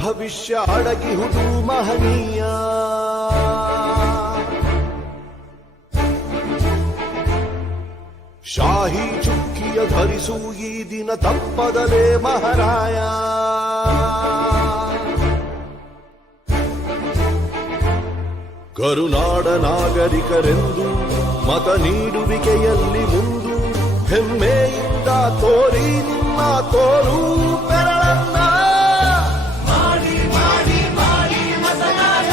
ಭವಿಷ್ಯ ಅಡಗಿಹುದು ಮಹನೀಯ. ಶಾಹಿ ಚುಕ್ಕಿಯ ಧರಿಸು ಈ ದಿನ ತಪ್ಪದಲೇ ಮಹಾರಾಯ. ಕರುನಾಡ ನಾಗರಿಕರೆಂದು ಮತ ನೀಡುವಿಕೆಯಲ್ಲಿ ಮುಂದು ಹೆಮ್ಮೆಯಿಂದ ತೋರಿ ನಿಮ್ಮ ತೋರು ಬೆರಳನ್ನ. ಮಾಡಿ ಮಾಡಿ ಮಾಡಿ ಮತದಾನ,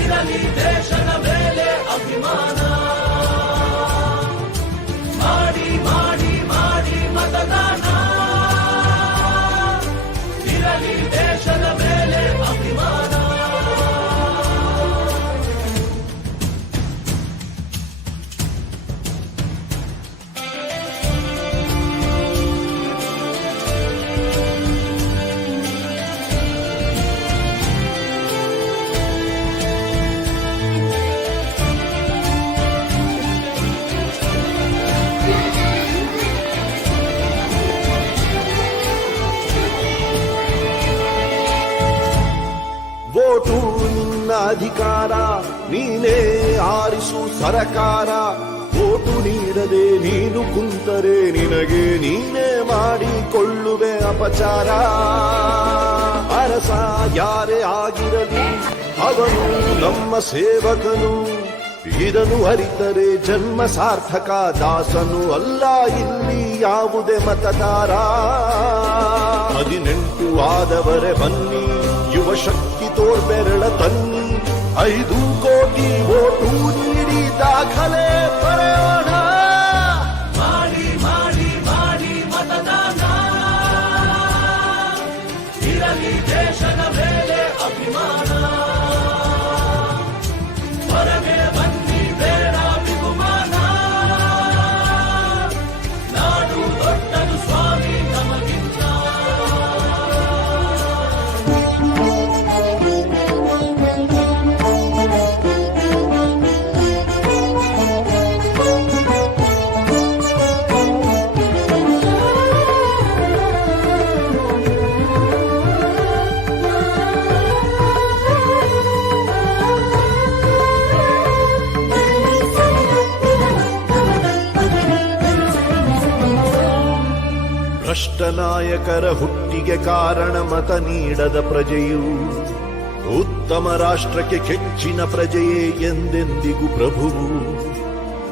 ಇರಲಿ ದೇಶದ ಮೇಲೆ ಅಭಿಮಾನ. ಮಾಡಿ ಮಾಡಿ ಮಾಡಿ ಮತದಾನ, ಇರಲಿ ದೇಶದ ಮೇಲೆ ಅಭಿಮಾನ. ವೋಟು ನಿನ್ನ ಅಧಿಕಾರ, ನೀನೇ ಆರಿಸು ಸರಕಾರ. ವೋಟು ನೀಡದೆ ನೀನು ಕುಂತರೆ ನಿನಗೆ ನೀನೇ ಮಾಡಿಕೊಳ್ಳುವೆ ಅಪಚಾರ. ಅರಸ ಯಾರೇ ಆಗಿರಲಿ ಅವನು ನಮ್ಮ ಸೇವಕನು, ಇದನ್ನು ಅರಿತರೆ ಜನ್ಮ ಸಾರ್ಥಕ. ದಾಸನು ಅಲ್ಲ ಇಲ್ಲಿ ಯಾವುದೇ ಮತದಾರ. 18 ಆದವರೇ ಬನ್ನಿ, ಯುವ ಶಕ್ತಿ ತೋರ್ಬೆರಳ ತನ್ನಿ. 5 ಕೋಟಿ ವೋಟು ನೀಡಿ ದಾಖಲೆ ಬರೆಯೋಣ. ಮಾಡಿ ಮಾಡಿ ಮಾಡಿ ಮತದಾನ, ಇರಲಿ ದೇಶದ ಮೇಲೆ ಅಭಿಮಾನ. ಹೊರಗೆ ಬನ್ನಿ ಬೇಡ ವಿಗುಮಾನ, ನಾಡು ದೊಡ್ಡದು ಸ್ವಾಮಿ ನಮಗಿಂತ. ಭ್ರಷ್ಟ ನಾಯಕರ ಹುಟ್ಟಿಗೆ ಕಾರಣ ಮತ ನೀಡದ ಪ್ರಜೆಯು. ಉತ್ತಮ ರಾಷ್ಟ್ರಕ್ಕೆ ಕೆಚ್ಚಿನ ಪ್ರಜೆಯೇ ಎಂದೆಂದಿಗೂ ಪ್ರಭುವು.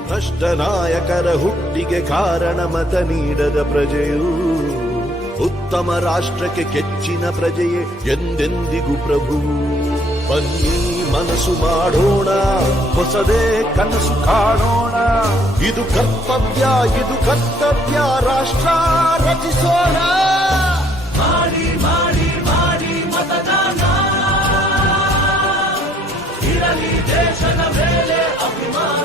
ಭ್ರಷ್ಟ ನಾಯಕರ ಹುಟ್ಟಿಗೆ ಕಾರಣ ಮತ ನೀಡದ ಪ್ರಜೆಯು. ಉತ್ತಮ ರಾಷ್ಟ್ರಕ್ಕೆ ಕೆಚ್ಚಿನ ಪ್ರಜೆಯೇ ಎಂದೆಂದಿಗೂ ಪ್ರಭುವು. ಬನ್ನಿ ಮನಸ್ಸು ಮಾಡೋಣ, ಹೊಸದೇ ಕನಸು ಕಾಣೋಣ. ಇದು ಕರ್ತವ್ಯ, ಇದು ಕರ್ತವ್ಯ, ರಾಷ್ಟ್ರ ರಚಿಸೋಣ. ಮಾಡಿ ಮಾಡಿ ಮಾಡಿ ಮತದಾನ, ಇರಲಿ ದೇಶದ ಮೇಲೆ ಅಭಿಮಾನ.